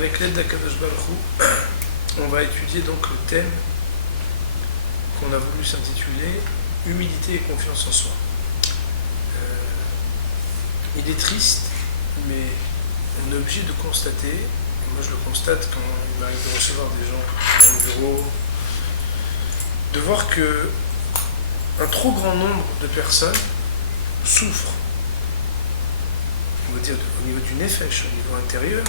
Avec l'aide d'Akadosh Baruch Hu, on va étudier donc le thème qu'on a voulu s'intituler Humilité et confiance en soi. Il est triste, mais on est obligé de constater, et moi je le constate quand il m'arrive de recevoir des gens dans mon bureau, de voir que un trop grand nombre de personnes souffrent, on va dire au niveau du nefesh, au niveau intérieur,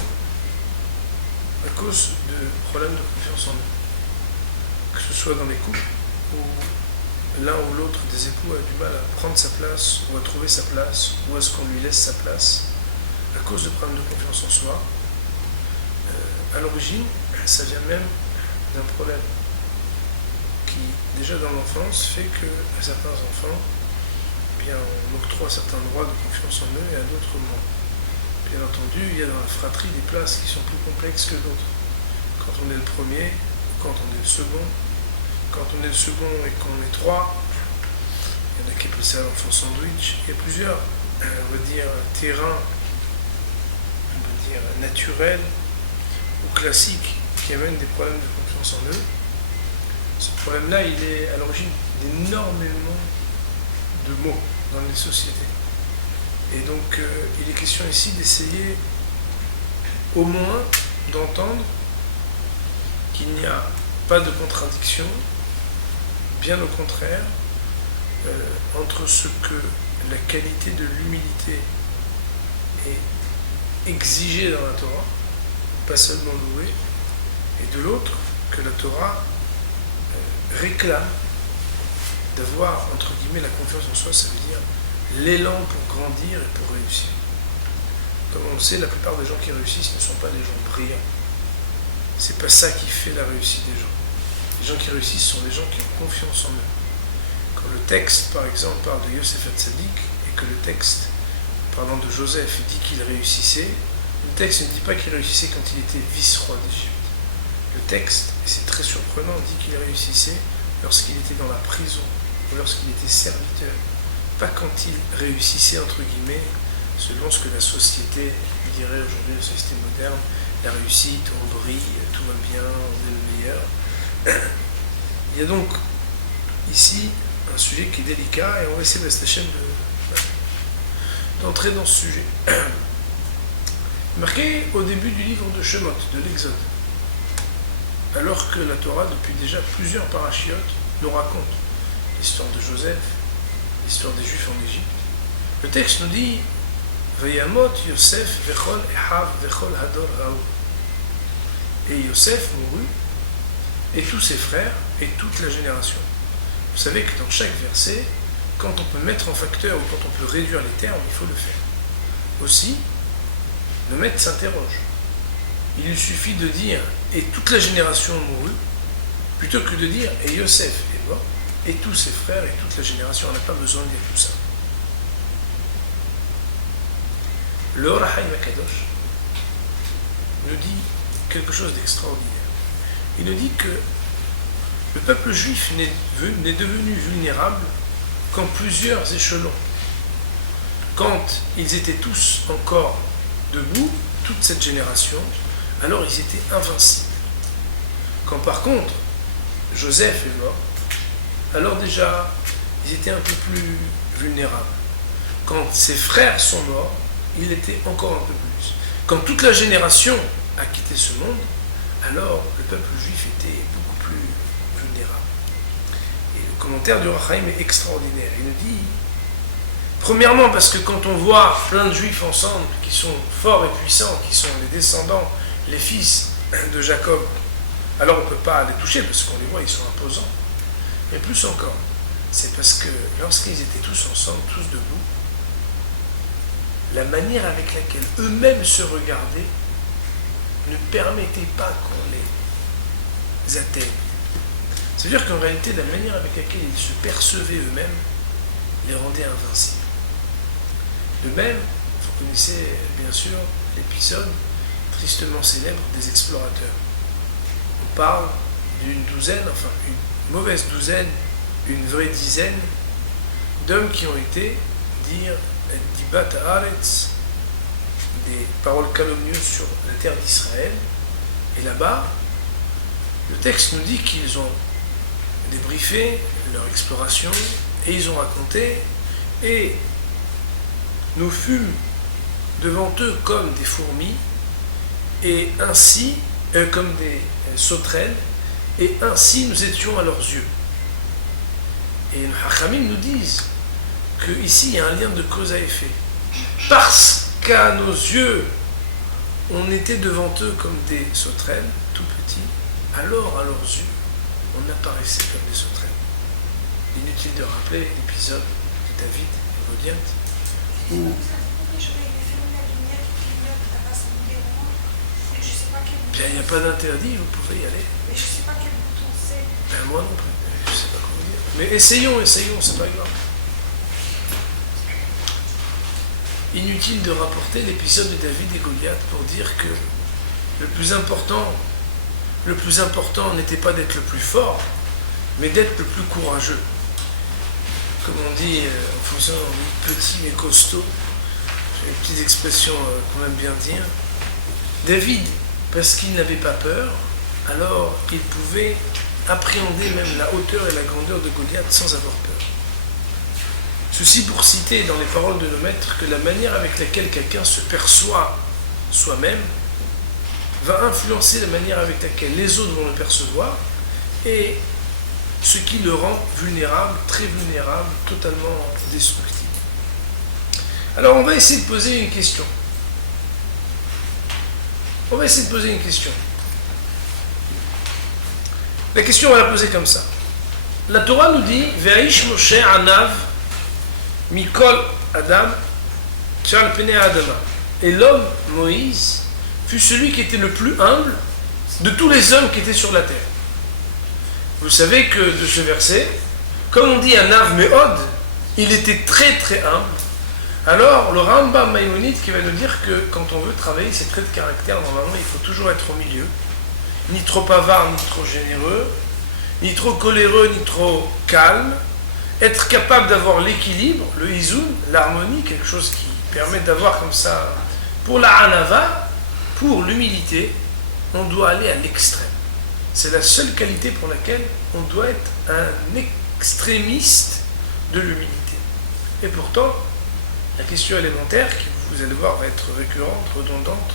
à cause de problèmes de confiance en eux. Que ce soit dans les couples, où l'un ou l'autre des époux a du mal à prendre sa place, ou à trouver sa place, ou à ce qu'on lui laisse sa place, à cause de problèmes de confiance en soi. À l'origine, ça vient même d'un problème qui, déjà dans l'enfance, fait qu'à certains enfants, eh bien, on octroie certains droits de confiance en eux et à d'autres moins. Bien entendu, il y a dans la fratrie des places qui sont plus complexes que d'autres. Quand on est le premier, quand on est le second, quand on est le second et qu'on est trois, il y en a qui appellent ça l'enfant sandwich, il y a plusieurs, on va dire, terrains, on va dire, naturels ou classiques qui amènent des problèmes de confiance en eux. Ce problème-là, il est à l'origine d'énormément de mots dans les sociétés. Et donc, il est question ici d'essayer au moins d'entendre qu'il n'y a pas de contradiction, bien au contraire, entre ce que la qualité de l'humilité est exigée dans la Torah, pas seulement louée, et de l'autre, que la Torah réclame d'avoir, entre guillemets, la confiance en soi, ça veut dire l'élan pour grandir et pour réussir. Comme on le sait, la plupart des gens qui réussissent ne sont pas des gens brillants. C'est pas ça qui fait la réussite des gens. Les gens qui réussissent sont des gens qui ont confiance en eux. Quand le texte, par exemple, parle de Yosef Hatzadik, et que le texte, parlant de Joseph, dit qu'il réussissait, le texte ne dit pas qu'il réussissait quand il était vice-roi d'Égypte. Le texte, et c'est très surprenant, dit qu'il réussissait lorsqu'il était dans la prison, ou lorsqu'il était serviteur. Pas quand il réussissait, entre guillemets, selon ce que la société dirait aujourd'hui, la société moderne, la réussite, on brille, tout va bien, on est le meilleur. Il y a donc ici un sujet qui est délicat et on va essayer d'entrer dans ce sujet. Marqué au début du livre de Shemot, de l'Exode, alors que la Torah, depuis déjà plusieurs parachiotes, nous raconte l'histoire de Joseph, l'histoire des Juifs en Égypte. Le texte nous dit Vayamot Yosef vechol ehav vechol hador raou. Et Yosef mourut, et tous ses frères, et toute la génération. Vous savez que dans chaque verset, quand on peut mettre en facteur ou quand on peut réduire les termes, il faut le faire. Aussi, le maître s'interroge. Il lui suffit de dire et toute la génération mourut, plutôt que de dire et Yosef est mort, et tous ses frères et toute la génération. On n'a pas besoin de dire tout ça. Le Or HaChaim Akadosh nous dit quelque chose d'extraordinaire. Il nous dit que le peuple juif n'est devenu vulnérable qu'en plusieurs échelons. Quand ils étaient tous encore debout, toute cette génération, alors ils étaient invincibles. Quand par contre, Joseph est mort, alors déjà, ils étaient un peu plus vulnérables. Quand ses frères sont morts, il était encore un peu plus. Quand toute la génération a quitté ce monde, alors le peuple juif était beaucoup plus vulnérable. Et le commentaire du Or HaChaim est extraordinaire. Il nous dit, premièrement parce que quand on voit plein de juifs ensemble qui sont forts et puissants, qui sont les descendants, les fils de Jacob, alors on ne peut pas les toucher parce qu'on les voit, ils sont imposants. Mais plus encore, c'est parce que lorsqu'ils étaient tous ensemble, tous debout, la manière avec laquelle eux-mêmes se regardaient ne permettait pas qu'on les atteigne. C'est-à-dire qu'en réalité, la manière avec laquelle ils se percevaient eux-mêmes les rendait invincibles. De même, vous connaissez bien sûr l'épisode tristement célèbre des explorateurs. On parle d'une douzaine, enfin une mauvaise douzaine, une vraie dizaine d'hommes qui ont été dire Dibat Haaretz, des paroles calomnieuses sur la terre d'Israël, Et là-bas, le texte nous dit qu'ils ont débriefé leur exploration et ils ont raconté, et nous fûmes devant eux comme des fourmis, et ainsi, comme des sauterelles, et ainsi nous étions à leurs yeux. Et les Hachamim nous disent qu'ici il y a un lien de cause à effet. Parce qu'à nos yeux, on était devant eux comme des sauterelles, tout petits, alors à leurs yeux, on apparaissait comme des sauterelles. Inutile de rappeler l'épisode de David et Goliath, où il n'y a pas d'interdit, vous pouvez y aller. Mais je ne sais pas quel bouton c'est. Ben moi non plus, je ne sais pas comment dire. Mais essayons, c'est pas grave. Inutile de rapporter l'épisode de David et Goliath pour dire que le plus important n'était pas d'être le plus fort, mais d'être le plus courageux. Comme on dit, en fonction, on dit petit mais costaud. J'ai une petite expression qu'on aime bien dire. David, parce qu'il n'avait pas peur, alors il pouvait appréhender même la hauteur et la grandeur de Goliath sans avoir peur. Ceci pour citer dans les paroles de nos maîtres que la manière avec laquelle quelqu'un se perçoit soi-même va influencer la manière avec laquelle les autres vont le percevoir, et ce qui le rend vulnérable, très vulnérable, totalement destructible. Alors on va essayer de poser une question. La question, on va la poser comme ça. La Torah nous dit « Ve'aish Moshe anav mikol adam tchal pene adama » et l'homme, Moïse, fut celui qui était le plus humble de tous les hommes qui étaient sur la terre. Vous savez que de ce verset, comme on dit anav me'od, il était très très humble. Alors, le Rambam Maïmonide qui va nous dire que quand on veut travailler ces traits de caractère, normalement, il faut toujours être au milieu. Ni trop avare, ni trop généreux, ni trop coléreux, ni trop calme. Être capable d'avoir l'équilibre, le izoun, l'harmonie, quelque chose qui permet d'avoir comme ça. Pour la hanava, pour l'humilité, on doit aller à l'extrême. C'est la seule qualité pour laquelle on doit être un extrémiste de l'humilité. Et pourtant, la question élémentaire, qui vous allez voir va être récurrente, redondante,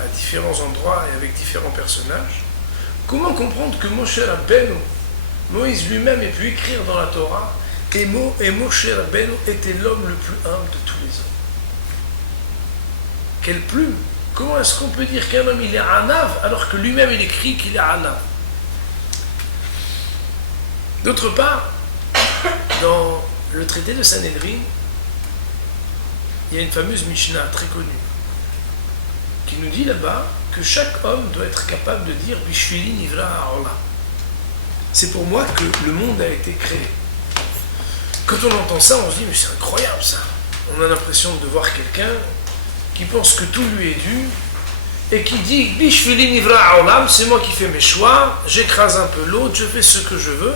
à différents endroits et avec différents personnages, comment comprendre que Moshe Rabbeinu, Moïse lui-même ait pu écrire dans la Torah, et Moshe Rabbeinu était l'homme le plus humble de tous les hommes. Quelle plume! Comment est-ce qu'on peut dire qu'un homme il est anav alors que lui-même il écrit qu'il est anav? D'autre part, dans le traité de Sanhedrin, il y a une fameuse Mishnah très connue qui nous dit là-bas que chaque homme doit être capable de dire Bishvili Nivra Ha'olam. C'est pour moi que le monde a été créé. Quand on entend ça, on se dit mais c'est incroyable ça. On a l'impression de voir quelqu'un qui pense que tout lui est dû et qui dit Bishvili Nivra Ha'olam, c'est moi qui fais mes choix, j'écrase un peu l'autre, je fais ce que je veux,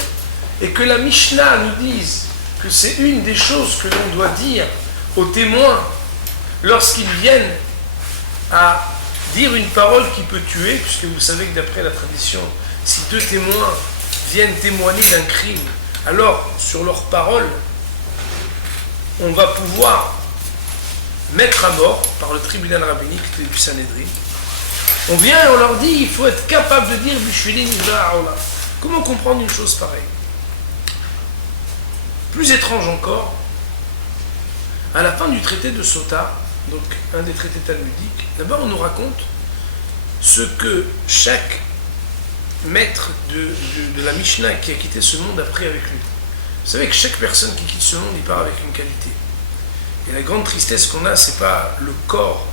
et que la Mishnah nous dise que c'est une des choses que l'on doit dire aux témoins lorsqu'ils viennent à dire une parole qui peut tuer, puisque vous savez que d'après la tradition, si deux témoins viennent témoigner d'un crime, alors sur leur parole, on va pouvoir mettre à mort par le tribunal rabbinique du Sanhedrin. On vient et on leur dit il faut être capable de dire Bishvili Nivra Ha'olam. Comment comprendre une chose pareille? Plus étrange encore, à la fin du traité de Sota, donc un des traités talmudiques, d'abord on nous raconte ce que chaque maître de la Mishnah qui a quitté ce monde a pris avec lui. Vous savez que chaque personne qui quitte ce monde, il part avec une qualité. Et la grande tristesse qu'on a, c'est pas le corps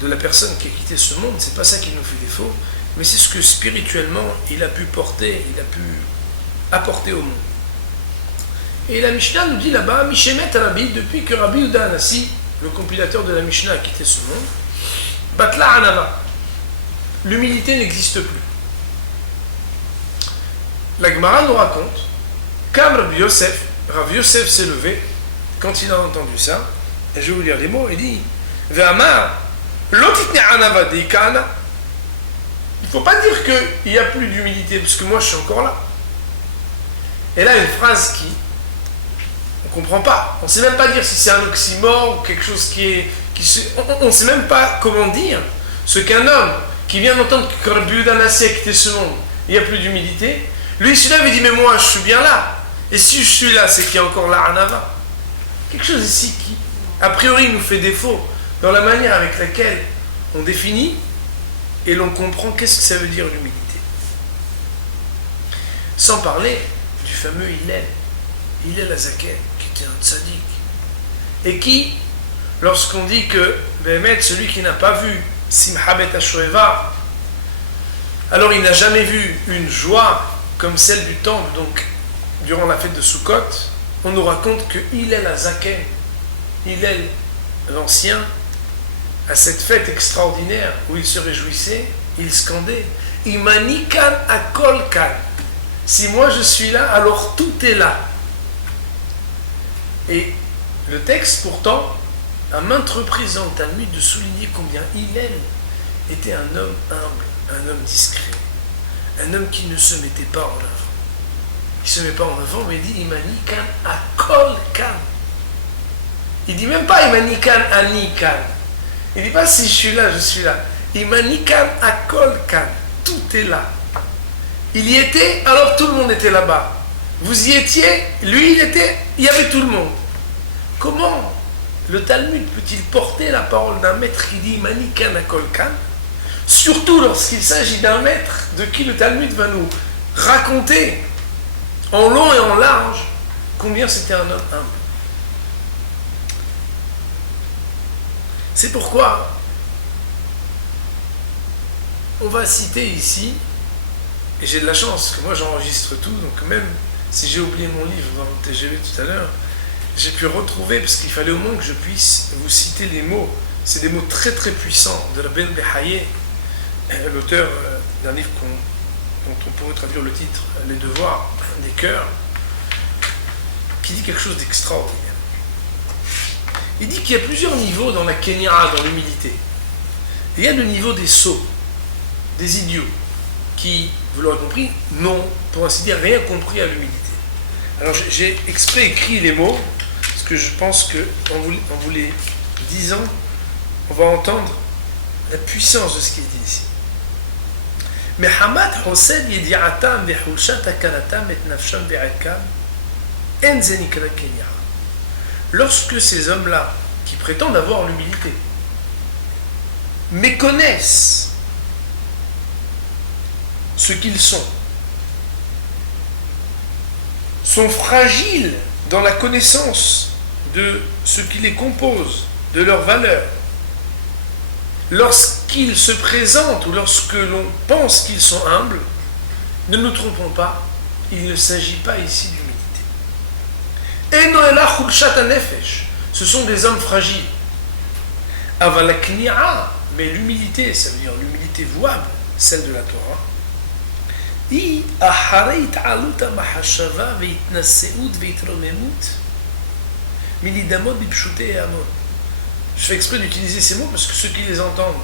de la personne qui a quitté ce monde, c'est pas ça qui nous fait défaut, mais c'est ce que spirituellement il a pu porter, il a pu apporter au monde. Et la Mishnah nous dit là-bas, Mishemet Rabbi, depuis que Rabbi Yehuda Hanassi, le compilateur de la Mishnah, a quitté ce monde, Batla Anava, l'humilité n'existe plus. La Gemara nous raconte, Kam Rabbi Yosef s'est levé, quand il a entendu ça, et je vais vous lire les mots, il dit, Ve'amar, Lotitne Anava Deikana, Il ne faut pas dire qu'il n'y a plus d'humilité, parce que moi je suis encore là. Et là, une phrase qui... on ne comprend pas. On ne sait même pas dire si c'est un oxymore ou quelque chose qui est... on ne sait même pas comment dire ce qu'un homme qui vient d'entendre que Rabbi Yehuda Hanassi a quitté ce monde, il n'y a plus d'humilité. Lui, celui-là, il dit, mais moi, je suis bien là. Et si je suis là, c'est qu'il y a encore la Hanava. Quelque chose ici qui, a priori, nous fait défaut dans la manière avec laquelle on définit et l'on comprend qu'est-ce que ça veut dire l'humilité. Sans parler du fameux Hillel Azaken, qui était un tzaddik, et qui, lorsqu'on dit que Béhémet, celui qui n'a pas vu Simcha Bet HaShoeva, alors il n'a jamais vu une joie comme celle du temple, donc durant la fête de Sukkot, on nous raconte que Hillel Azaken, Hillel l'ancien, à cette fête extraordinaire où il se réjouissait, il scandait Imani kan akol kan. Si moi je suis là, alors tout est là. Et le texte pourtant, à maintes reprises dans le Talmud, de souligner combien Hillel était un homme humble, un homme discret, un homme qui ne se mettait pas en avant. Il ne se met pas en avant, mais il dit Imani kan akol kan. Il dit même pas Imani kan ani kan. Il dit pas si je suis là, je suis là. Imani kan akol kan. Tout est là. Il y était, alors tout le monde était là-bas. Vous y étiez, lui il était, il y avait tout le monde. Comment le Talmud peut-il porter la parole d'un maître qui dit Imani kan akol kan, surtout lorsqu'il s'agit d'un maître de qui le Talmud va nous raconter en long et en large combien c'était un homme humble. C'est pourquoi on va citer ici, et j'ai de la chance que moi j'enregistre tout, donc même si j'ai oublié mon livre dans le TGV tout à l'heure, j'ai pu retrouver, parce qu'il fallait au moins que je puisse vous citer les mots. C'est des mots très très puissants de Rabbi Behaye, l'auteur d'un livre dont on pourrait traduire le titre Les devoirs des cœurs, qui dit quelque chose d'extraordinaire. Il dit qu'il y a plusieurs niveaux dans la Kenya, dans l'humilité. Il y a le niveau des sots, des idiots, qui, vous l'aurez compris, n'ont, pour ainsi dire, rien compris à l'humilité. Alors j'ai exprès écrit les mots, parce que je pense qu'en vous les disant, on va entendre la puissance de ce qui est dit ici. Mais Hamad Hossein Yediatam Vehulshat Akaratam et Nafsham Ve'akam En Zenikra Kenya. Lorsque ces hommes-là, qui prétendent avoir l'humilité, méconnaissent ce qu'ils sont fragiles dans la connaissance de ce qui les compose, de leurs valeurs, lorsqu'ils se présentent ou lorsque l'on pense qu'ils sont humbles, ne nous trompons pas, il ne s'agit pas ici d'humilité. Ce sont des hommes fragiles. Mais l'humilité, ça veut dire l'humilité vouable, celle de la Torah. Je fais exprès d'utiliser ces mots parce que ceux qui les entendent,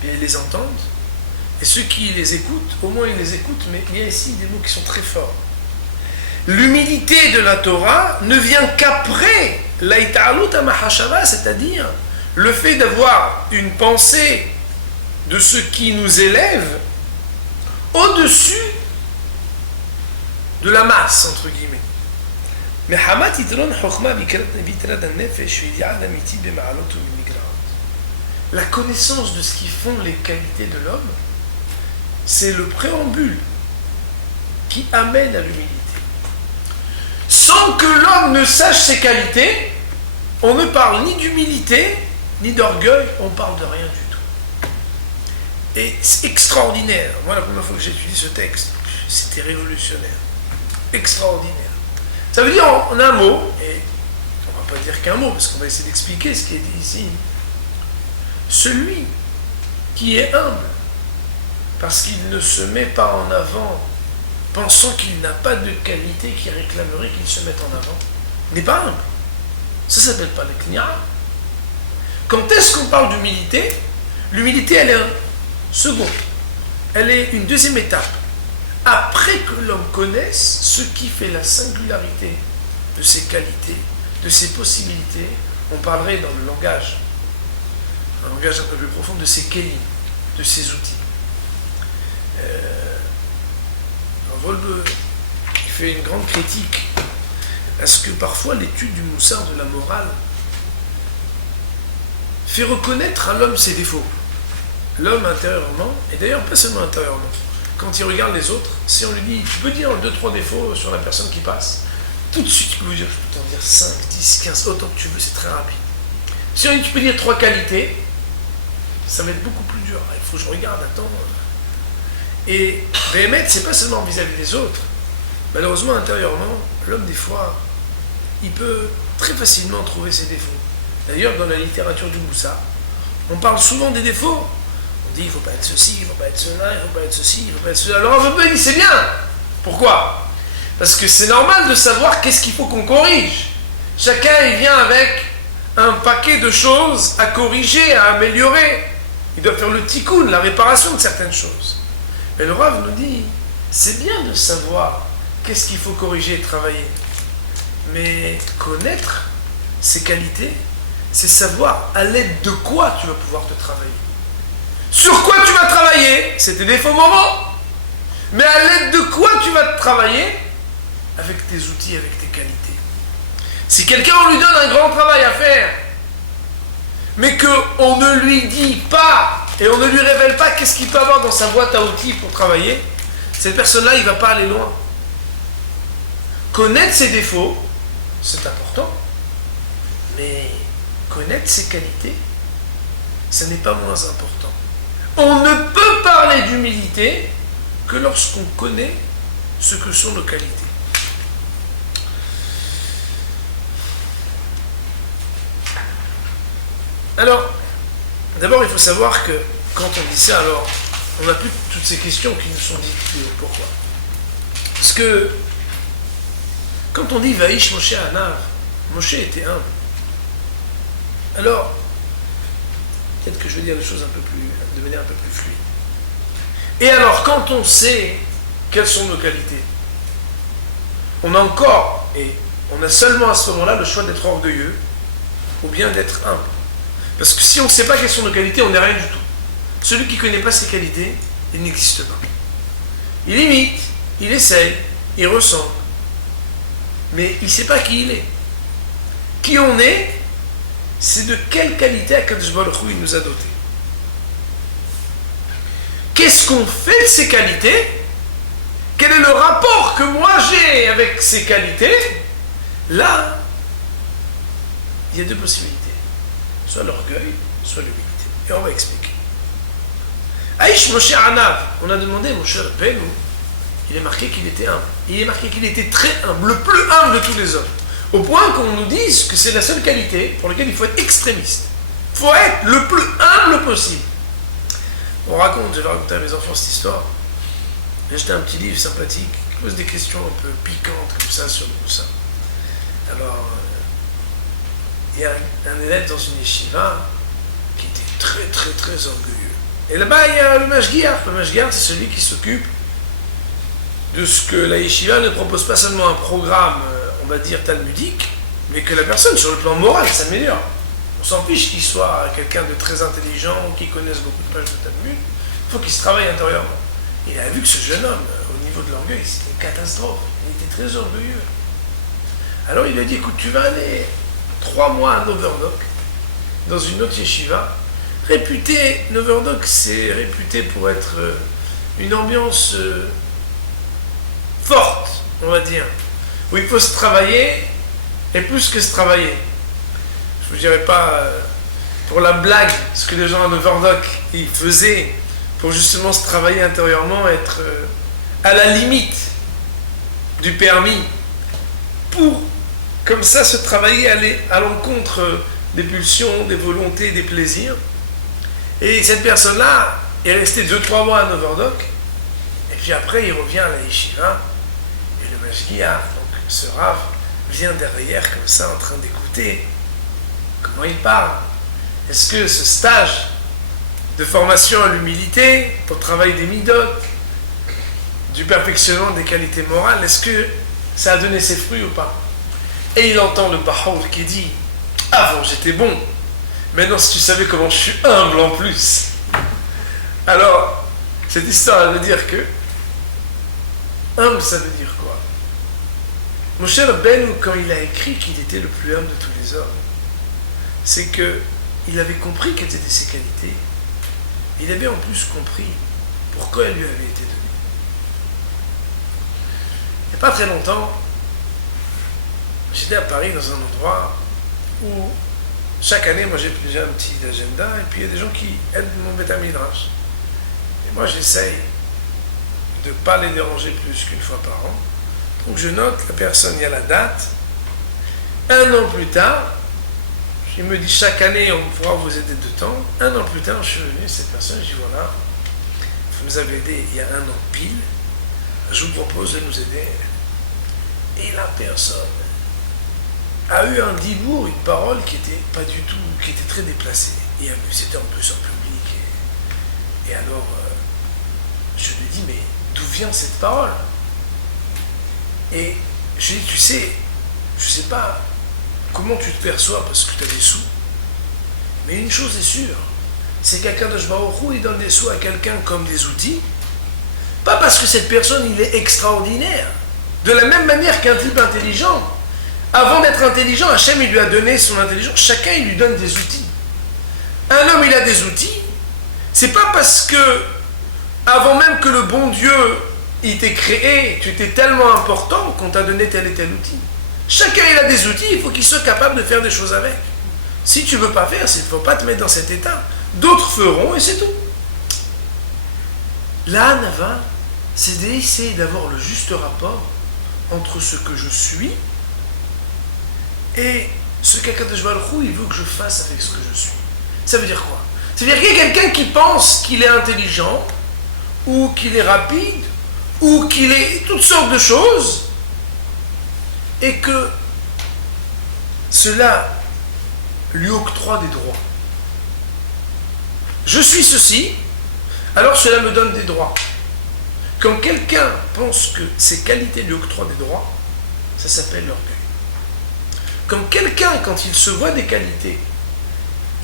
bien, ils les entendent. Et ceux qui les écoutent, au moins ils les écoutent, mais il y a ici des mots qui sont très forts. L'humilité de la Torah ne vient qu'après l'Aïta'alut Mahashava, c'est-à-dire le fait d'avoir une pensée de ce qui nous élève au-dessus de la masse, entre guillemets. Mais Hamat Yitron Chokhma Vitrat Nefesh Amiti Bema'alot Migrant. La connaissance de ce qui font les qualités de l'homme, c'est le préambule qui amène à l'humilité. Sans que l'homme ne sache ses qualités, on ne parle ni d'humilité, ni d'orgueil, on parle de rien du tout. Et c'est extraordinaire. Moi, la première fois que j'ai étudié ce texte, c'était révolutionnaire. Extraordinaire. Ça veut dire en un mot, et on ne va pas dire qu'un mot, parce qu'on va essayer d'expliquer ce qui est dit ici. Celui qui est humble, parce qu'il ne se met pas en avant, pensant qu'il n'a pas de qualité qui réclamerait qu'il se mette en avant, n'est pas humble. Ça ne s'appelle pas le knia. Quand est-ce qu'on parle d'humilité? L'humilité, elle est un second. elle est une deuxième étape. Après que l'homme connaisse ce qui fait la singularité de ses qualités, de ses possibilités, on parlerait dans le langage, un langage un peu plus profond, de ses kélim, de ses outils. Volbe, il fait une grande critique à ce que parfois l'étude du moussard, de la morale, fait reconnaître à l'homme ses défauts. L'homme intérieurement, et d'ailleurs pas seulement intérieurement, quand il regarde les autres, si on lui dit, tu peux dire 2-3 défauts sur la personne qui passe, tout de suite il peut vous dire, je peux t'en dire 5, 10, 15, autant que tu veux, c'est très rapide. Si on dit, tu peux dire 3 qualités, ça va être beaucoup plus dur. Il faut que je regarde, attends. Et Béhémet, c'est pas seulement vis-à-vis des autres. Malheureusement, intérieurement, l'homme, des fois, il peut très facilement trouver ses défauts. D'ailleurs, dans la littérature du Moussa, on parle souvent des défauts. On dit, il ne faut pas être ceci, il ne faut pas être cela, il ne faut pas être ceci, il ne faut pas être cela. Alors, on veut dit, c'est bien. Pourquoi? Parce que c'est normal de savoir qu'est-ce qu'il faut qu'on corrige. Chacun, il vient avec un paquet de choses à corriger, à améliorer. Il doit faire le tikkun, la réparation de certaines choses. Mais le Rav nous dit, c'est bien de savoir qu'est-ce qu'il faut corriger et travailler. Mais connaître ses qualités, c'est savoir à l'aide de quoi tu vas pouvoir te travailler. Sur quoi tu vas travailler? C'est tes défauts moraux. Mais à l'aide de quoi tu vas te travailler? Avec tes outils, avec tes qualités. Si quelqu'un, on lui donne un grand travail à faire, mais qu'on ne lui dit pas et on ne lui révèle pas qu'est-ce qu'il peut avoir dans sa boîte à outils pour travailler, cette personne-là, il ne va pas aller loin. Connaître ses défauts, c'est important, mais connaître ses qualités, ce n'est pas moins important. On ne peut parler d'humilité que lorsqu'on connaît ce que sont nos qualités. Alors, d'abord, il faut savoir que quand on dit ça, alors, on n'a plus toutes ces questions qui nous sont dites. Pourquoi? Parce que, quand on dit Vaïch Moshe Anav, Moshe était humble. Alors, peut-être que je vais dire les choses de manière un peu plus fluide. Et alors, quand on sait quelles sont nos qualités, on a encore, et on a seulement à ce moment-là le choix d'être orgueilleux ou bien d'être humble. Parce que si on ne sait pas quelles sont nos qualités, on n'est rien du tout. Celui qui ne connaît pas ses qualités, il n'existe pas. Il imite, il essaye, il ressemble. Mais il ne sait pas qui il est. Qui on est, c'est de quelle qualité Akadosh Baruch Hu il nous a dotés. Qu'est-ce qu'on fait de ces qualités? Quel est le rapport que moi j'ai avec ces qualités? Là, il y a deux possibilités. Soit l'orgueil, soit l'humilité. Et on va expliquer. Aïch Moshe Anav, on a demandé, mon cher Benou, il est marqué qu'il était humble. Il est marqué qu'il était très humble, le plus humble de tous les hommes. Au point qu'on nous dise que c'est la seule qualité pour laquelle il faut être extrémiste. Il faut être le plus humble possible. Je vais raconter à mes enfants cette histoire. J'ai acheté un petit livre sympathique qui pose des questions un peu piquantes comme ça sur le Moussa. Alors, il y a un élève dans une yeshiva qui était très très très orgueilleux. Et là-bas, il y a le mashgiach. Le mashgiach, c'est celui qui s'occupe de ce que la yeshiva ne propose pas seulement un programme, on va dire, talmudique, mais que la personne, sur le plan moral, s'améliore. On s'en fiche qu'il soit quelqu'un de très intelligent, qui connaisse beaucoup de pages de Talmud. Il faut qu'il se travaille intérieurement. Il a vu que ce jeune homme, au niveau de l'orgueil, c'était une catastrophe. Il était très orgueilleux. Alors il lui a dit, écoute, tu vas aller 3 mois à Noverdok, dans une autre yeshiva. Noverdok, c'est réputé pour être une ambiance forte, on va dire, où il faut se travailler, et plus que se travailler. Je ne vous dirais pas pour la blague, ce que les gens à Noverdok ils faisaient pour justement se travailler intérieurement, être à la limite du permis, pour comme ça se travailler, aller à l'encontre des pulsions, des volontés, des plaisirs. Et cette personne-là est restée 2-3 mois à Noverdok, et puis après il revient à la yeshiva, et le mashgiach, donc ce Rav, vient derrière comme ça en train d'écouter comment il parle. Est-ce que ce stage de formation à l'humilité, pour le travail des midotes, du perfectionnement des qualités morales, est-ce que ça a donné ses fruits ou pas? Et il entend le Bahoul qui dit « Avant j'étais bon, maintenant si tu savais comment je suis humble en plus ». Alors, cette histoire elle veut dire que humble ça veut dire quoi? Moshe Rabbeinu, quand il a écrit qu'il était le plus humble de tous les hommes, c'est qu'il avait compris quelles étaient ses qualités. Il avait en plus compris pourquoi elles lui avaient été données. Il n'y a pas très longtemps, j'étais à Paris dans un endroit où chaque année, moi j'ai déjà un petit agenda, et puis il y a des gens qui aident mon Beth Midrash. Et moi j'essaye de ne pas les déranger plus qu'une fois par an. Donc je note la personne, il y a la date. Un an plus tard, il me dit chaque année on pourra vous aider de temps. Un an plus tard, je suis venu, cette personne, je dis voilà, vous nous avez aidé il y a un an pile, je vous propose de nous aider. Et la personne a eu un dibour, une parole qui était pas du tout, qui était très déplacée. Et c'était en plus en public. Et alors, je lui dis, mais d'où vient cette parole? Et je lui dis, tu sais, je sais pas comment tu te perçois parce que tu as des sous. Mais une chose est sûre, c'est qu'Akadosh Baruch Hu, il donne des sous à quelqu'un comme des outils, pas parce que cette personne, il est extraordinaire. De la même manière qu'un type intelligent, avant d'être intelligent, Hachem, il lui a donné son intelligence. Chacun, il lui donne des outils. Un homme, il a des outils. C'est pas parce que, avant même que le bon Dieu, il t'ait créé, tu étais tellement important qu'on t'a donné tel et tel outil. Chacun, il a des outils, il faut qu'il soit capable de faire des choses avec. Si tu veux pas faire, il ne faut pas te mettre dans cet état. D'autres feront et c'est tout. La Hanava, c'est d'essayer d'avoir le juste rapport entre ce que je suis et ce qu'Akadosh Baruch Hu, il veut que je fasse avec ce que je suis. Ça veut dire quoi? Ça veut dire qu'il y a quelqu'un qui pense qu'il est intelligent, ou qu'il est rapide, ou qu'il est toutes sortes de choses, et que cela lui octroie des droits. Je suis ceci, alors cela me donne des droits. Quand quelqu'un pense que ses qualités lui octroient des droits, ça s'appelle l'orgueil. Quand quelqu'un, quand il se voit des qualités,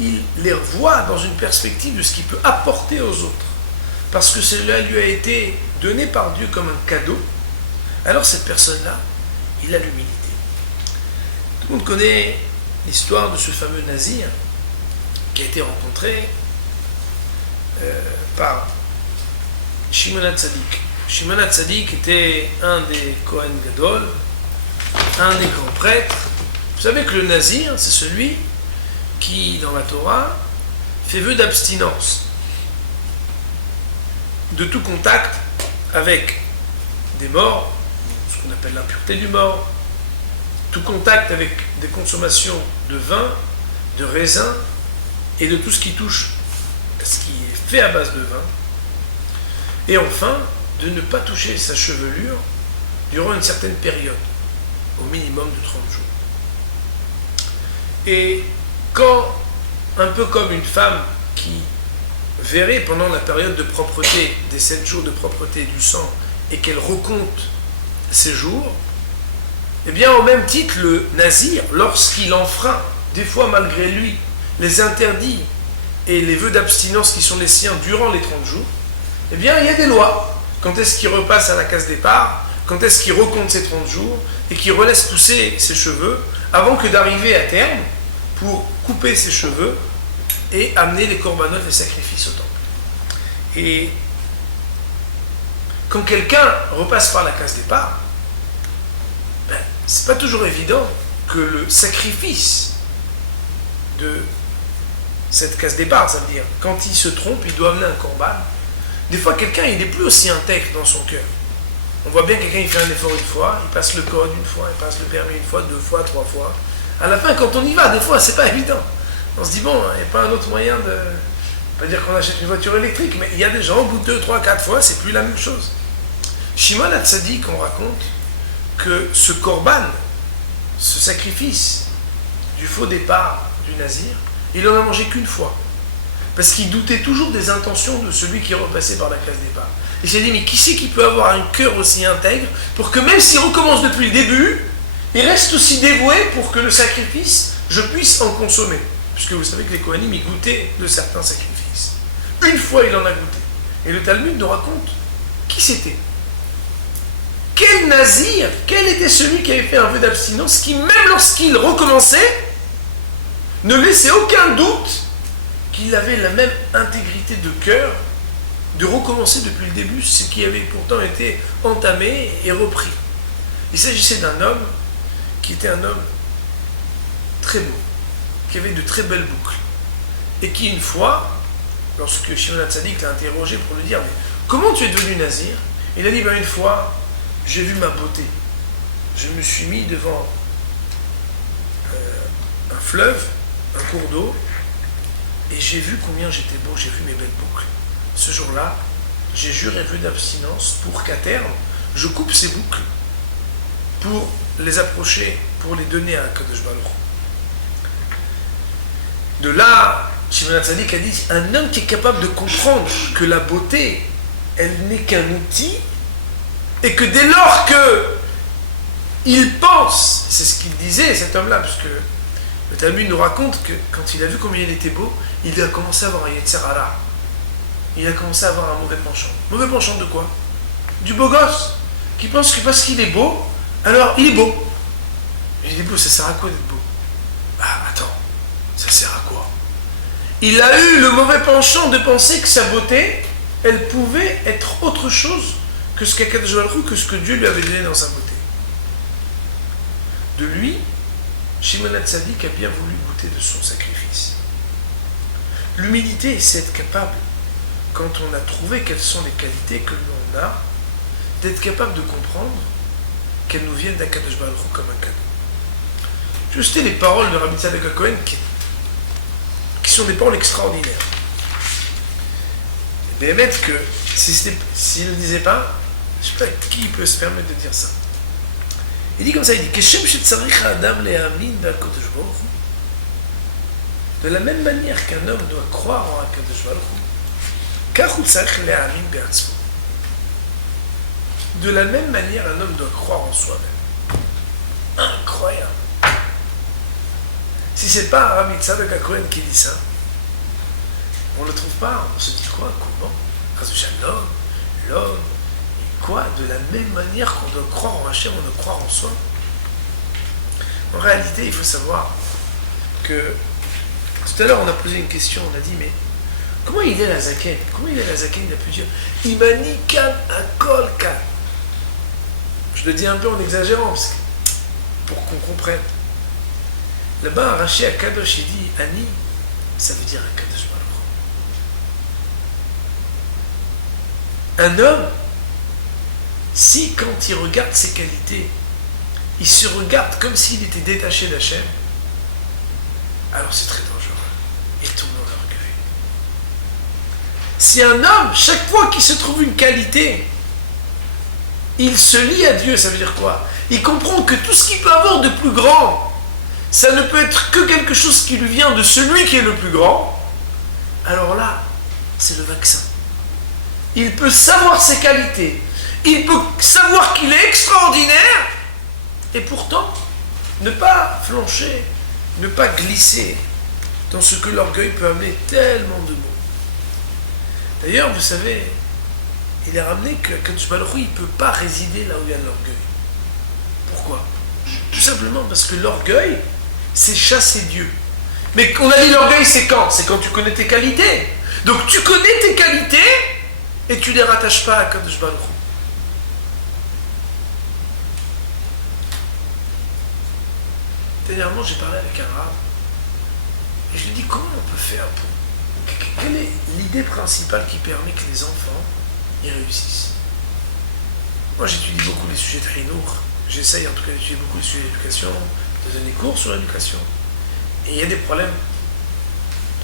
il les voit dans une perspective de ce qu'il peut apporter aux autres, parce que cela lui a été donné par Dieu comme un cadeau, alors cette personne-là, il a l'humilité. Tout le monde connaît l'histoire de ce fameux Nazir qui a été rencontré par Shimon HaTzadik. Shimon HaTzadik était un des Kohen Gadol, un des grands prêtres. Vous savez que le Nazir, c'est celui qui, dans la Torah, fait vœu d'abstinence de tout contact avec des morts, ce qu'on appelle l'impureté du mort, tout contact avec des consommations de vin, de raisin et de tout ce qui touche à ce qui est fait à base de vin, et enfin de ne pas toucher sa chevelure durant une certaine période, au minimum de 30 jours. Et quand, un peu comme une femme qui verrait pendant la période de propreté, des 7 jours de propreté du sang, et qu'elle recompte ses jours, eh bien au même titre, le nazir, lorsqu'il enfreint, des fois malgré lui, les interdits et les vœux d'abstinence qui sont les siens durant les 30 jours, eh bien il y a des lois. Quand est-ce qu'il repasse à la case départ? Quand est-ce qu'il recompte ses 30 jours et qu'il relaisse pousser ses cheveux avant que d'arriver à terme pour couper ses cheveux et amener les corbanotes, les sacrifices au temple. Et quand quelqu'un repasse par la case départ, c'est pas toujours évident que le sacrifice de cette case départ, ça veut dire quand il se trompe, il doit amener un corban. Des fois, quelqu'un il n'est plus aussi intègre dans son cœur. On voit bien que quelqu'un il fait un effort une fois, il passe le code une fois, il passe le permis une fois, 2 fois, 3 fois. À la fin, quand on y va, des fois, c'est pas évident. On se dit, bon, il n'y a pas un autre moyen de... Pas dire qu'on achète une voiture électrique, mais il y a des gens, au bout de 2, 3, 4 fois, c'est plus la même chose. Shimon HaTzadik, on raconte que ce korban, ce sacrifice du faux départ du nazir, il n'en a mangé qu'une fois. Parce qu'il doutait toujours des intentions de celui qui est repassé par la case départ. Et il s'est dit, mais qui c'est qui peut avoir un cœur aussi intègre pour que même s'il recommence depuis le début, il reste aussi dévoué pour que le sacrifice, je puisse en consommer. Puisque vous savez que les Kohanim, ils goûtaient de certains sacrifices. Une fois, il en a goûté. Et le Talmud nous raconte qui c'était. Quel nazir, quel était celui qui avait fait un vœu d'abstinence qui, même lorsqu'il recommençait, ne laissait aucun doute qu'il avait la même intégrité de cœur de recommencer depuis le début ce qui avait pourtant été entamé et repris. Il s'agissait d'un homme qui était un homme très beau, qui avait de très belles boucles, et qui une fois, lorsque Shimon HaTzadik l'a interrogé pour lui dire « Mais comment tu es devenu nazir ?» Il a dit « Une fois, j'ai vu ma beauté. Je me suis mis devant un fleuve, un cours d'eau, et j'ai vu combien j'étais beau, j'ai vu mes belles boucles. Ce jour-là, j'ai juré vœu d'abstinence pour qu'à terme, je coupe ces boucles pour les approcher, pour les donner à Kadosh Baruch Hu. De là, Shimon HaTzadik a dit, un homme qui est capable de comprendre que la beauté, elle n'est qu'un outil, et que dès lors que il pense, c'est ce qu'il disait cet homme-là, parce que le Talmud nous raconte que quand il a vu combien il était beau, il a commencé à avoir un Yetzer Hara. Il a commencé à avoir un mauvais penchant. Mauvais penchant de quoi? Du beau gosse, qui pense que parce qu'il est beau, alors il est beau. Il est beau, ça sert à quoi d'être beau? Ah, attends, ça sert à quoi? Il a eu le mauvais penchant de penser que sa beauté, elle pouvait être autre chose que ce qu'Akadosh Baruch Hu, que ce que Dieu lui avait donné dans sa beauté. De lui, Shimon HaTzadik a bien voulu goûter de son sacrifice. L'humilité, c'est être capable, quand on a trouvé quelles sont les qualités que l'on a, d'être capable de comprendre qu'elles nous viennent d'Akadosh Baruch Hu comme un cadeau. Je vais citer les paroles de Rabbi Tzadok HaKohen qui sont des paroles extraordinaires. Et bien, mettre que s'il ne le disait pas, je ne sais pas qui peut se permettre de dire ça. Il dit comme ça, il dit Keshem shetzarich ha'adam le'amin b'Akadosh Baruch Hu. De la même manière qu'un homme doit croire en Akadosh Baruch Hu, kach hu tzarich le'amin be'atzmo. De la même manière, un homme doit croire en soi-même. Incroyable. Si c'est pas Rabbi Tzadok HaKohen qui dit ça, on ne le trouve pas. On se dit quoi? Comment? Chas v'shalom, l'homme. Quoi? De la même manière qu'on doit croire en Hachem, on doit croire en soi. En réalité, il faut savoir que tout à l'heure, on a posé une question, on a dit, mais comment il est la Zaken? Comment il est la Zaken? Il a pu dire Imani kan akol kan. Je le dis un peu en exagérant, parce que, pour qu'on comprenne. Là-bas, Rashi à Kadosh, il dit Ani, ça veut dire Akadosh Baruch Hu. Un homme, si quand il regarde ses qualités, il se regarde comme s'il était détaché d'Hachem, alors c'est très dangereux. Il tombe dans l'orgueil. Si un homme, chaque fois qu'il se trouve une qualité, il se lie à Dieu, ça veut dire quoi? Il comprend que tout ce qu'il peut avoir de plus grand, ça ne peut être que quelque chose qui lui vient de celui qui est le plus grand, alors là, c'est le vaccin. Il peut savoir ses qualités, il peut savoir qu'il est extraordinaire, et pourtant, ne pas flancher, ne pas glisser dans ce que l'orgueil peut amener tellement de mots. D'ailleurs, vous savez, il est ramené que Kadosh Baruch Hu, il ne peut pas résider là où il y a de l'orgueil. Pourquoi? Tout simplement parce que l'orgueil, c'est chasser Dieu. Mais on a dit l'orgueil, c'est quand? C'est quand tu connais tes qualités. Donc tu connais tes qualités et tu ne les rattaches pas à Kadosh Baruch Hu. Dernièrement, j'ai parlé avec un rave et je lui ai dit comment on peut faire pour... Quelle est l'idée principale qui permet que les enfants y réussissent? Moi, j'étudie beaucoup les sujets de Hinour. J'essaye en tout cas d'étudier beaucoup les sujets d'éducation, de donner cours sur l'éducation. Et il y a des problèmes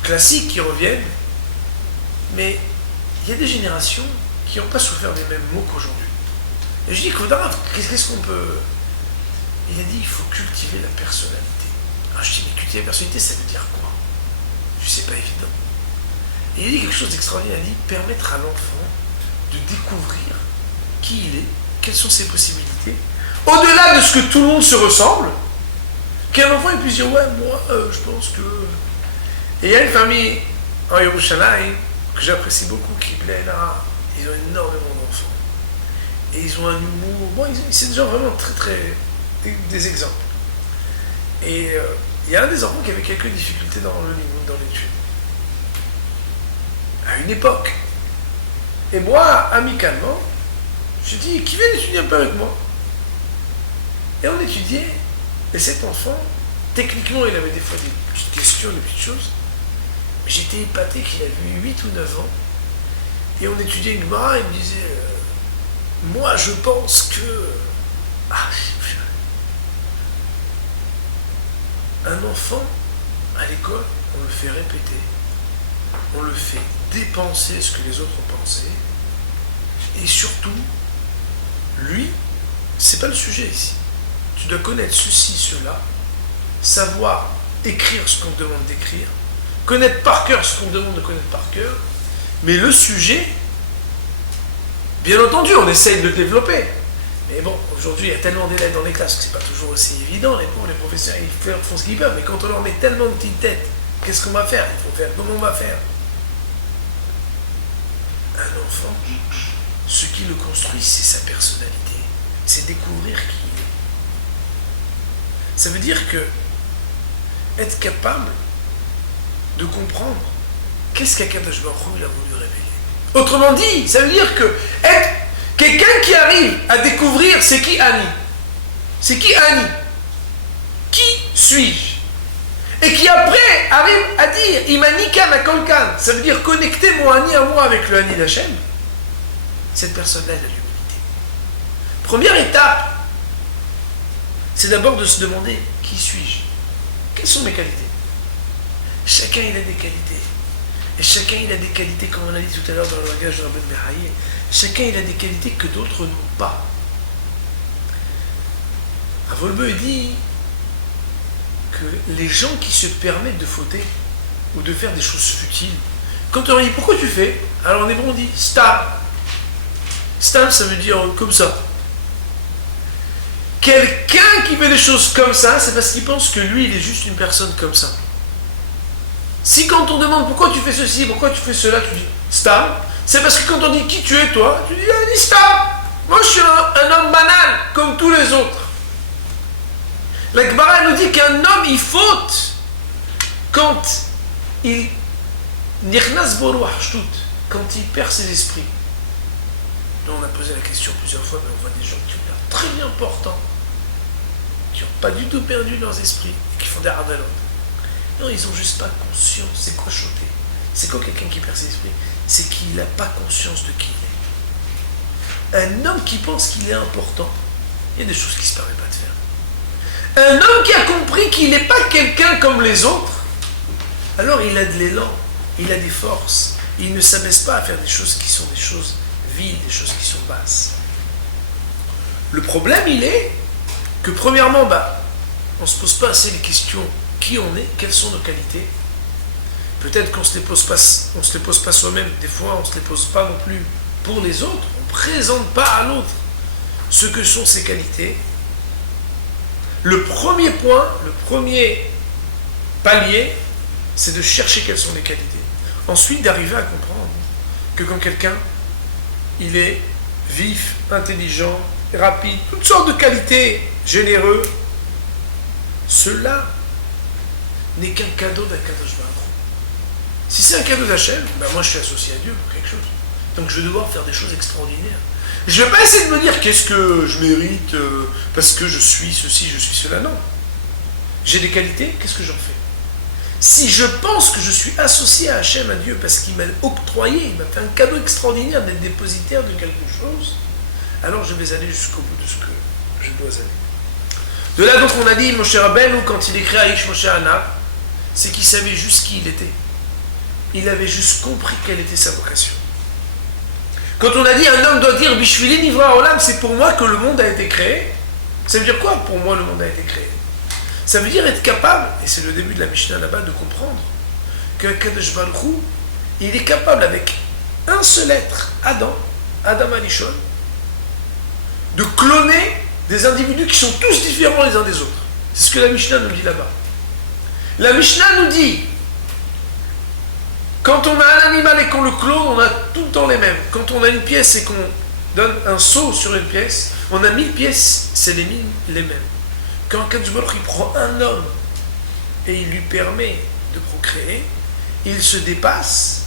classiques qui reviennent, mais il y a des générations qui n'ont pas souffert des mêmes maux qu'aujourd'hui. Et je dis qu'est-ce qu'on peut... Il a dit il faut cultiver la personnalité. Alors je dis mais cultiver la personnalité, ça veut dire quoi? Je sais pas évident. Et il dit quelque chose d'extraordinaire, il dit permettre à l'enfant de découvrir qui il est, quelles sont ses possibilités, au-delà de ce que tout le monde se ressemble, qu'un enfant il puisse dire ouais, moi, je pense que... Et il y a une famille en Yerushalayim que j'apprécie beaucoup, qui plaît là, ils ont énormément d'enfants. Et ils ont un humour, bon, c'est des gens vraiment très très... des exemples. Et il y a un des enfants qui avait quelques difficultés dans le niveau, dans l'étude. À une époque. Et moi, amicalement, je dis, qui vient étudier un peu avec moi? Et on étudiait, et cet enfant, techniquement, il avait des fois des petites questions, des petites choses, mais j'étais épaté qu'il avait 8 ou 9 ans, et on étudiait une Gemara, et il me disait, moi je pense que... un enfant, à l'école, on le fait répéter, on le fait dépenser ce que les autres ont pensé, et surtout, lui, c'est pas le sujet ici. Tu dois connaître ceci, cela, savoir écrire ce qu'on te demande d'écrire, connaître par cœur ce qu'on te demande de connaître par cœur, mais le sujet, bien entendu, on essaye de le développer. Mais bon, aujourd'hui, il y a tellement d'élèves dans les classes que c'est pas toujours aussi évident. Les professeurs, ils font ce qu'ils peuvent, mais quand on leur met tellement de petites têtes, qu'est-ce qu'on va faire? Il faut faire, comment on va faire? Un enfant, ce qui le construit, c'est sa personnalité. C'est découvrir qui il est. Ça veut dire que être capable de comprendre qu'est-ce qu'Akadosh Baruch Hu il a voulu révéler. Autrement dit, ça veut dire que être quelqu'un qui arrive à découvrir c'est qui Ani. C'est qui Ani? Qui suis-je? Et qui après arrive à dire Imanikan Akolkan. Ça veut dire connecter mon Ani à moi avec le Ani d'Hachem. Cette personne-là a l'humilité. Première étape, c'est d'abord de se demander qui suis-je? Quelles sont mes qualités? Chacun il a des qualités. Et chacun il a des qualités, comme on a dit tout à l'heure dans le langage de Rabbi Mehaye. Chacun il a des qualités que d'autres n'ont pas. Avolbeu dit que les gens qui se permettent de fauter ou de faire des choses futiles, quand on leur dit pourquoi tu fais, alors en hébreu on dit stam. Stam ça veut dire comme ça. Quelqu'un qui fait des choses comme ça, c'est parce qu'il pense que lui il est juste une personne comme ça. Si quand on demande pourquoi tu fais ceci, pourquoi tu fais cela, tu dis stam, c'est parce que quand on dit qui tu es toi, tu dis stam. Moi je suis un homme banal comme tous les autres. La Gemara nous dit qu'un homme il faute quand il quand il perd ses esprits. Là on a posé la question plusieurs fois, mais on voit des gens qui ont l'air très bien portants, qui n'ont pas du tout perdu leurs esprits, et qui font des ravalotes. Non, ils n'ont juste pas conscience. C'est quoi choter? C'est quoi quelqu'un qui perd ses esprits? C'est qu'il n'a pas conscience de qui il est. Un homme qui pense qu'il est important, il y a des choses qu'il ne se permet pas de faire. Un homme qui a compris qu'il n'est pas quelqu'un comme les autres, alors il a de l'élan, il a des forces, il ne s'abaisse pas à faire des choses qui sont des choses vides, des choses qui sont basses. Le problème, il est que premièrement, on ne se pose pas assez les questions qui on est, quelles sont nos qualités. Peut-être qu'on ne se les pose pas soi-même, des fois on ne se les pose pas non plus pour les autres, on ne présente pas à l'autre ce que sont ses qualités. Le premier point, le premier palier, c'est de chercher quelles sont les qualités. Ensuite, d'arriver à comprendre que quand quelqu'un, il est vif, intelligent, rapide, toutes sortes de qualités, généreux, cela n'est qu'un cadeau d'Akadosh Baruch Hu. Si c'est un cadeau d'Hachem, moi je suis associé à Dieu pour quelque chose. Donc je vais devoir faire des choses extraordinaires. Je ne vais pas essayer de me dire qu'est-ce que je mérite parce que je suis ceci, je suis cela. Non. J'ai des qualités, qu'est-ce que j'en fais? Si je pense que je suis associé à Hachem, à Dieu, parce qu'il m'a octroyé, il m'a fait un cadeau extraordinaire d'être dépositaire de quelque chose, alors je vais aller jusqu'au bout de ce que je dois aller. De là donc on a dit, mon cher Rabbeinu, quand il écrit à Ish Moshe Anab, c'est qu'il savait juste qui il était. Il avait juste compris quelle était sa vocation. Quand on a dit un homme doit dire Bishvili Nivra Olam, c'est pour moi que le monde a été créé. Ça veut dire quoi pour moi le monde a été créé? Ça veut dire être capable, et c'est le début de la Mishnah là-bas, de comprendre que Kadosh Baruch Hu, il est capable avec un seul être, Adam Arishon, de cloner des individus qui sont tous différents les uns des autres. C'est ce que la Mishnah nous dit là-bas. La Mishnah nous dit, quand on a un animal et qu'on le clone, on a tout le temps les mêmes. Quand on a une pièce et qu'on donne un seau sur une pièce, on a 1000 pièces, c'est les mêmes. Quand Kadosh Baruch il prend un homme et il lui permet de procréer, il se dépasse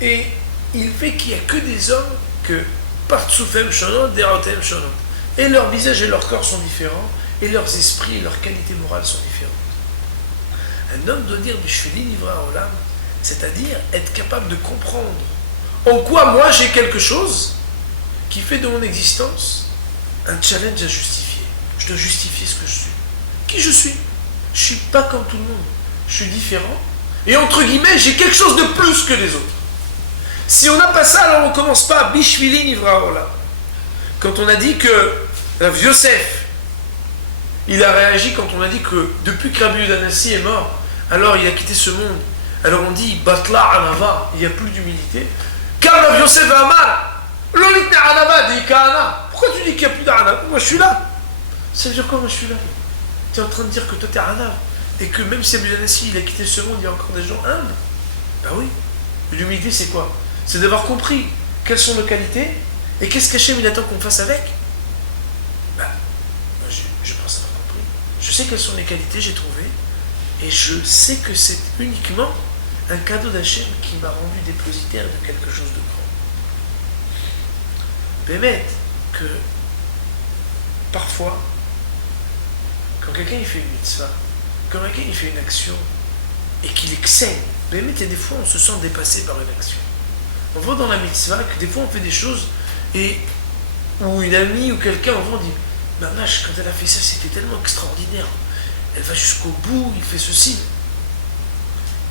et il fait qu'il n'y a que des hommes que Partsoufem Shonot, Derotem Shonot. Et leur visage et leur corps sont différents, et leurs esprits et leurs qualités morales sont différentes. Un homme doit dire Bishvili Nivra Olam, c'est-à-dire être capable de comprendre en quoi moi j'ai quelque chose qui fait de mon existence un challenge à justifier. Je dois justifier ce que je suis. Qui je suis? Je ne suis pas comme tout le monde. Je suis différent. Et entre guillemets, j'ai quelque chose de plus que les autres. Si on n'a pas ça, alors on ne commence pas à Bishvili Nivra Olam. Quand on a dit que Yosef, il a réagi quand on a dit que depuis que Rabbi Yehuda Hanassi est mort, alors il a quitté ce monde. Alors on dit Batla Anava, il n'y a plus d'humilité. Car Rabbi Yosef a mal. L'olitna Anava dit Kahana. Pourquoi tu dis qu'il n'y a plus d'Anava? Moi je suis là. Ça veut dire quoi, moi je suis là? Tu es en train de dire que toi tu es Anava. Et que même si Rabbi Yehuda Hanassi il a quitté ce monde, il y a encore des gens humbles. Ben oui. L'humilité c'est quoi? C'est d'avoir compris quelles sont nos qualités et qu'est-ce qu'Hachem il attend qu'on fasse avec. Ben, moi je pense avoir compris. Je sais quelles sont mes qualités, j'ai trouvé. Et je sais que c'est uniquement un cadeau d'Hachem qui m'a rendu dépositaire de quelque chose de grand. Bémet, que parfois, quand quelqu'un il fait une mitzvah, quand quelqu'un il fait une action, et qu'il excelle, Bémet, et des fois on se sent dépassé par une action. On voit dans la mitzvah que des fois on fait des choses, et où une amie ou quelqu'un, on dit, Mamash, quand elle a fait ça, c'était tellement extraordinaire. Elle va jusqu'au bout, il fait ceci.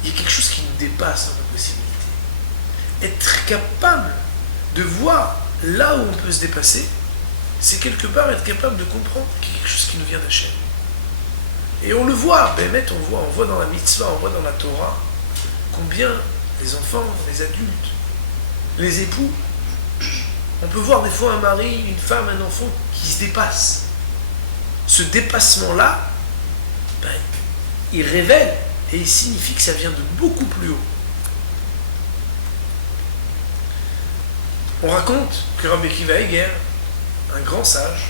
Il y a quelque chose qui nous dépasse dans nos possibilités. Être capable de voir là où on peut se dépasser, c'est quelque part être capable de comprendre qu'il y a quelque chose qui nous vient d'Hachem. Et on le voit, on voit dans la mitzvah, on voit dans la Torah, combien les enfants, les adultes, les époux, on peut voir des fois un mari, une femme, un enfant qui se dépasse. Ce dépassement-là, il révèle et il signifie que ça vient de beaucoup plus haut. On raconte que Rabbi Akiva Eiger, un grand sage,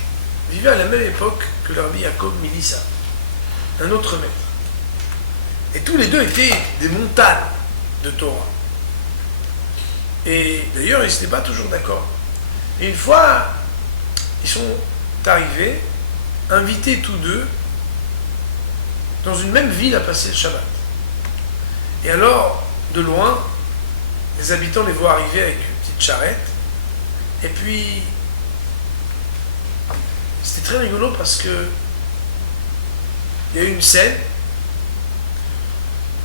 vivait à la même époque que le Rabbi Yaakov Milissa, un autre maître. Et tous les deux étaient des montagnes de Torah. Et d'ailleurs, ils n'étaient pas toujours d'accord. Et une fois, ils sont arrivés, invités tous deux, dans une même ville à passer le Shabbat. Et alors, de loin, les habitants les voient arriver avec une petite charrette. Et puis, c'était très rigolo parce que il y a eu une scène.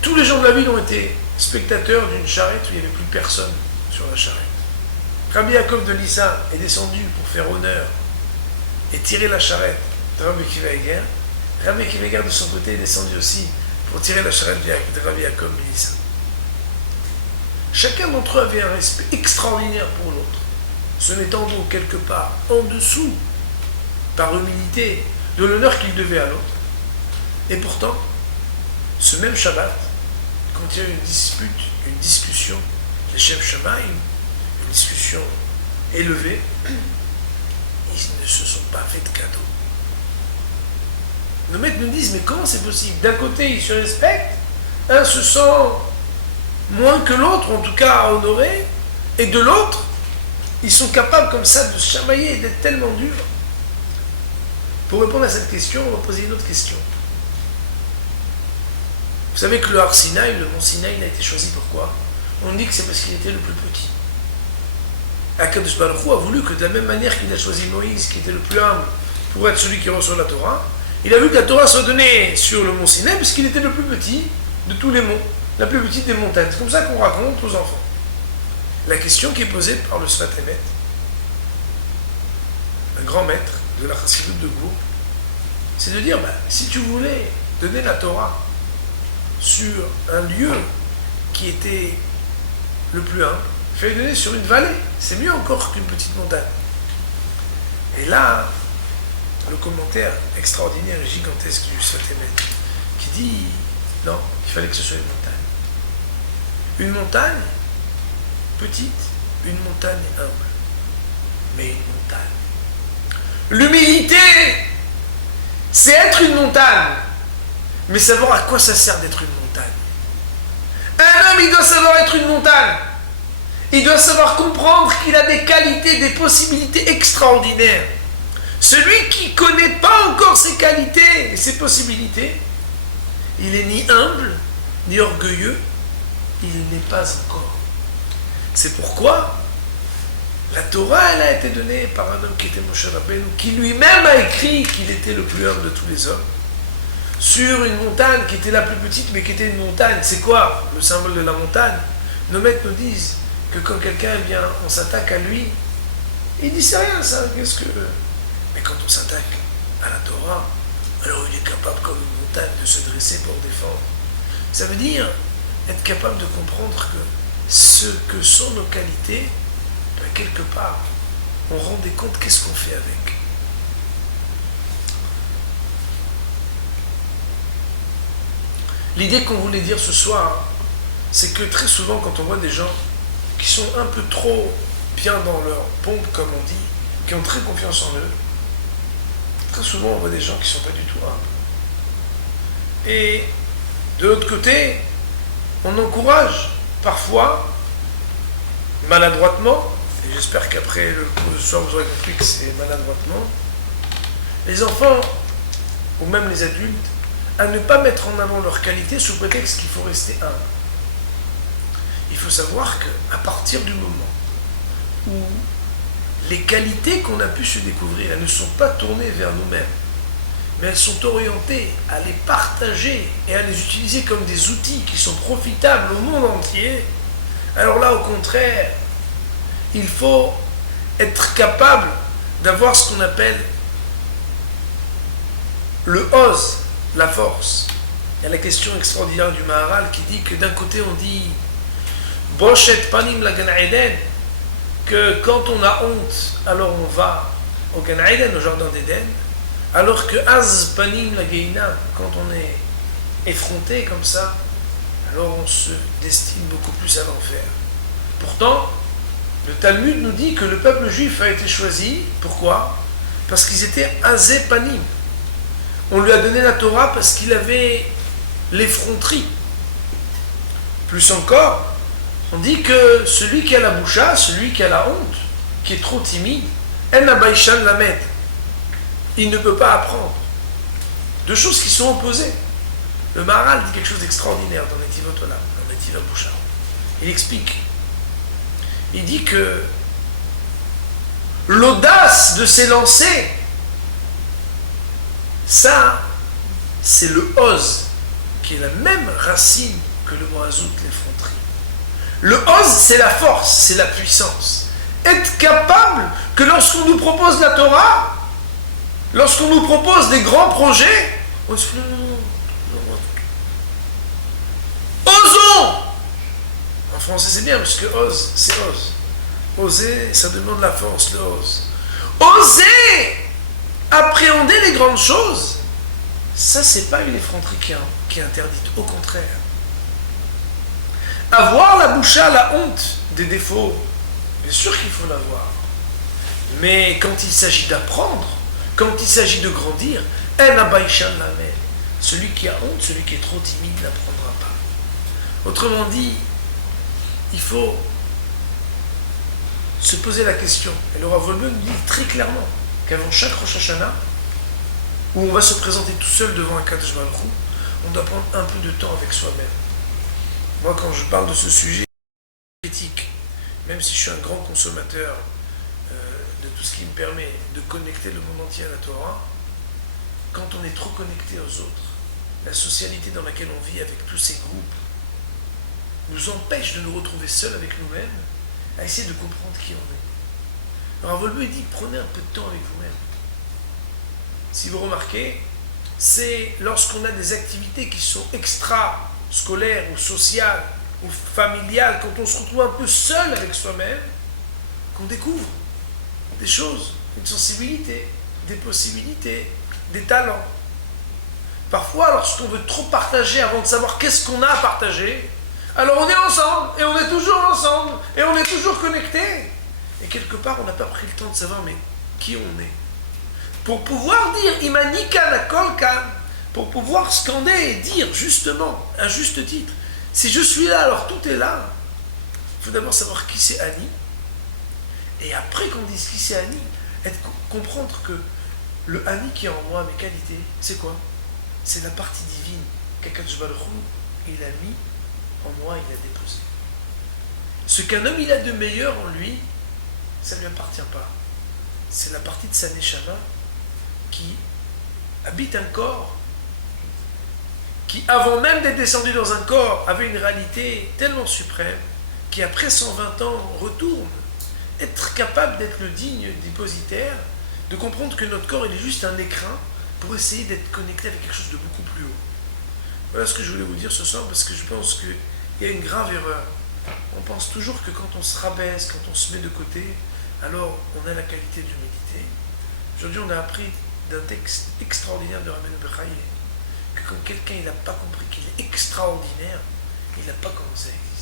Tous les gens de la ville ont été spectateurs d'une charrette où il n'y avait plus personne sur la charrette. Rabbi Yaakov de Lissa est descendu pour faire honneur et tirer la charrette de Rabbi Akiva Eiger. Rabbi Akiva Eiger de son côté est descendu aussi pour tirer la charrette de Rabbi Yaakov de Lissa. Chacun d'entre eux avait un respect extraordinaire pour l'autre, se mettant donc quelque part en dessous, par humilité, de l'honneur qu'il devait à l'autre. Et pourtant, ce même Shabbat, quand il y a eu une dispute, une discussion, les Shem Shamaim, une discussion élevée, ils ne se sont pas fait de cadeaux. Nos maîtres nous disent, mais comment c'est possible? D'un côté, ils se respectent, un se sent moins que l'autre, en tout cas honoré, et de l'autre, ils sont capables comme ça de se chamailler et d'être tellement durs. Pour répondre à cette question, on va poser une autre question. Vous savez que le Har Sinaï, le mont Sinaï, a été choisi pourquoi? On dit que c'est parce qu'il était le plus petit. Akadosh Baruch Hu a voulu que de la même manière qu'il a choisi Moïse, qui était le plus humble, pour être celui qui reçoit la Torah, il a vu que la Torah soit donnée sur le mont Sinaï parce qu'il était le plus petit de tous les monts, la plus petite des montagnes. C'est comme ça qu'on raconte aux enfants. La question qui est posée par le Sfat Emet, un grand maître de la Chassidut de Gour, c'est de dire, si tu voulais donner la Torah sur un lieu qui était le plus humble, il fallait donner sur une vallée. C'est mieux encore qu'une petite montagne. Et là, le commentaire extraordinaire et gigantesque du Sfatémen, qui dit, non, il fallait que ce soit une montagne. Une montagne petite, une montagne humble. Mais une montagne. L'humilité, c'est être une montagne. Mais savoir à quoi ça sert d'être une montagne. Un homme, il doit savoir être une montagne. Il doit savoir comprendre qu'il a des qualités, des possibilités extraordinaires. Celui qui ne connaît pas encore ses qualités et ses possibilités, il n'est ni humble, ni orgueilleux, il n'est pas encore. C'est pourquoi la Torah, elle a été donnée par un homme qui était Moshe Rabbeinu, qui lui-même a écrit qu'il était le plus humble de tous les hommes, sur une montagne qui était la plus petite, mais qui était une montagne. C'est quoi le symbole de la montagne? Nos maîtres nous disent que quand quelqu'un vient, on s'attaque à lui, il dit c'est rien ça, qu'est-ce que... Mais quand on s'attaque à la Torah, alors il est capable comme une montagne de se dresser pour défendre. Ça veut dire être capable de comprendre que ce que sont nos qualités, ben, quelque part, on rendait compte qu'est-ce qu'on fait avec. L'idée qu'on voulait dire ce soir, c'est que très souvent quand on voit des gens qui sont un peu trop bien dans leur pompe, comme on dit, qui ont très confiance en eux, très souvent on voit des gens qui ne sont pas du tout humbles. Et de l'autre côté, on encourage parfois, maladroitement, et j'espère qu'après le cours de ce soir vous aurez compris que c'est maladroitement, les enfants, ou même les adultes, à ne pas mettre en avant leurs qualités sous prétexte qu'il faut rester humble. Il faut savoir qu'à partir du moment où les qualités qu'on a pu se découvrir, elles ne sont pas tournées vers nous-mêmes, mais elles sont orientées à les partager et à les utiliser comme des outils qui sont profitables au monde entier, alors là, au contraire, il faut être capable d'avoir ce qu'on appelle le ose, la force. Il y a la question extraordinaire du Maharal qui dit que d'un côté on dit Boshet panim la Gan Eden, que quand on a honte, alors on va au Gan Eden, au jardin d'Éden, alors que Az panim la Gehinam, quand on est effronté comme ça, alors on se destine beaucoup plus à l'enfer. Pourtant, le Talmud nous dit que le peuple juif a été choisi, pourquoi? Parce qu'ils étaient Azé panim. On lui a donné la Torah parce qu'il avait l'effronterie. Plus encore, on dit que celui qui a la boucha, celui qui a la honte, qui est trop timide, En Abaïshan Lamed, il ne peut pas apprendre. Deux choses qui sont opposées. Le Maharal dit quelque chose d'extraordinaire dans Netivot Olam, dans Netiv Boucha. Il explique. Il dit que l'audace de s'élancer, ça, c'est le oz, qui est la même racine que le mot azout, l'effronterie. Le oz, c'est la force, c'est la puissance. Être capable que lorsqu'on nous propose la Torah, lorsqu'on nous propose des grands projets, on se dit non. Osons! En français, c'est bien, parce que ose, c'est ose. Oser, ça demande la force, le ose. Oser appréhender les grandes choses, ça, c'est pas une effronterie qui est interdite. Au contraire. Avoir la boucha, la honte des défauts, bien sûr qu'il faut l'avoir. Mais quand il s'agit d'apprendre, quand il s'agit de grandir, En Abaïshan Lamed, celui qui a honte, celui qui est trop timide n'apprendra pas. Autrement dit, il faut se poser la question. Et le Rav Wolbe nous dit très clairement qu'avant chaque Rosh Hashanah, où on va se présenter tout seul devant un Kadosh Baruch Hu, on doit prendre un peu de temps avec soi-même. Moi, quand je parle de ce sujet critique, même si je suis un grand consommateur de tout ce qui me permet de connecter le monde entier à la Torah, quand on est trop connecté aux autres, la socialité dans laquelle on vit avec tous ces groupes nous empêche de nous retrouver seuls avec nous-mêmes, à essayer de comprendre qui on est. Alors, Rav Wolbe dit, prenez un peu de temps avec vous-même. Si vous remarquez, c'est lorsqu'on a des activités qui sont extra-scolaires ou sociales, ou familial, quand on se retrouve un peu seul avec soi-même, qu'on découvre des choses, une sensibilité, des possibilités, des talents. Parfois, lorsqu'on veut trop partager avant de savoir qu'est-ce qu'on a à partager, alors on est ensemble, et on est toujours ensemble, et on est toujours connectés. Et quelque part, on n'a pas pris le temps de savoir, mais qui on est. Pour pouvoir dire Imanika la kolkan, pour pouvoir scander et dire justement, à juste titre, si je suis là, alors tout est là. Il faut d'abord savoir qui c'est Annie. Et après qu'on dise qui c'est Annie, comprendre que le Annie qui est en moi, mes qualités, c'est quoi? C'est la partie divine qu'Akadosh Baruch Hu, il a mis en moi, il a déposé. Ce qu'un homme il a de meilleur en lui, ça ne lui appartient pas. C'est la partie de sa neshama qui habite un corps, qui avant même d'être descendu dans un corps, avait une réalité tellement suprême, qui après 120 ans retourne, être capable d'être le digne dépositaire, de comprendre que notre corps il est juste un écrin pour essayer d'être connecté avec quelque chose de beaucoup plus haut. Voilà ce que je voulais vous dire ce soir, parce que je pense qu'il y a une grave erreur. On pense toujours que quand on se rabaisse, quand on se met de côté, alors on a la qualité d'humilité. Aujourd'hui, on a appris d'un texte extraordinaire de Rabbeinu Bechaye, que quand quelqu'un n'a pas compris qu'il est extraordinaire, il n'a pas commencé à exister.